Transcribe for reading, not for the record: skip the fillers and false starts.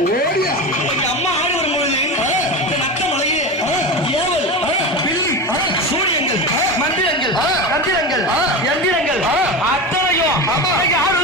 ஓடியா எங்க அம்மா ஆடு வரும்பொழுது இந்த நட்ட மலையே ஏவல் பில்லி சூரியங்கள் மந்திரங்கள் தந்திரங்கள் எந்திரங்கள் அத்தனையும் ஆடு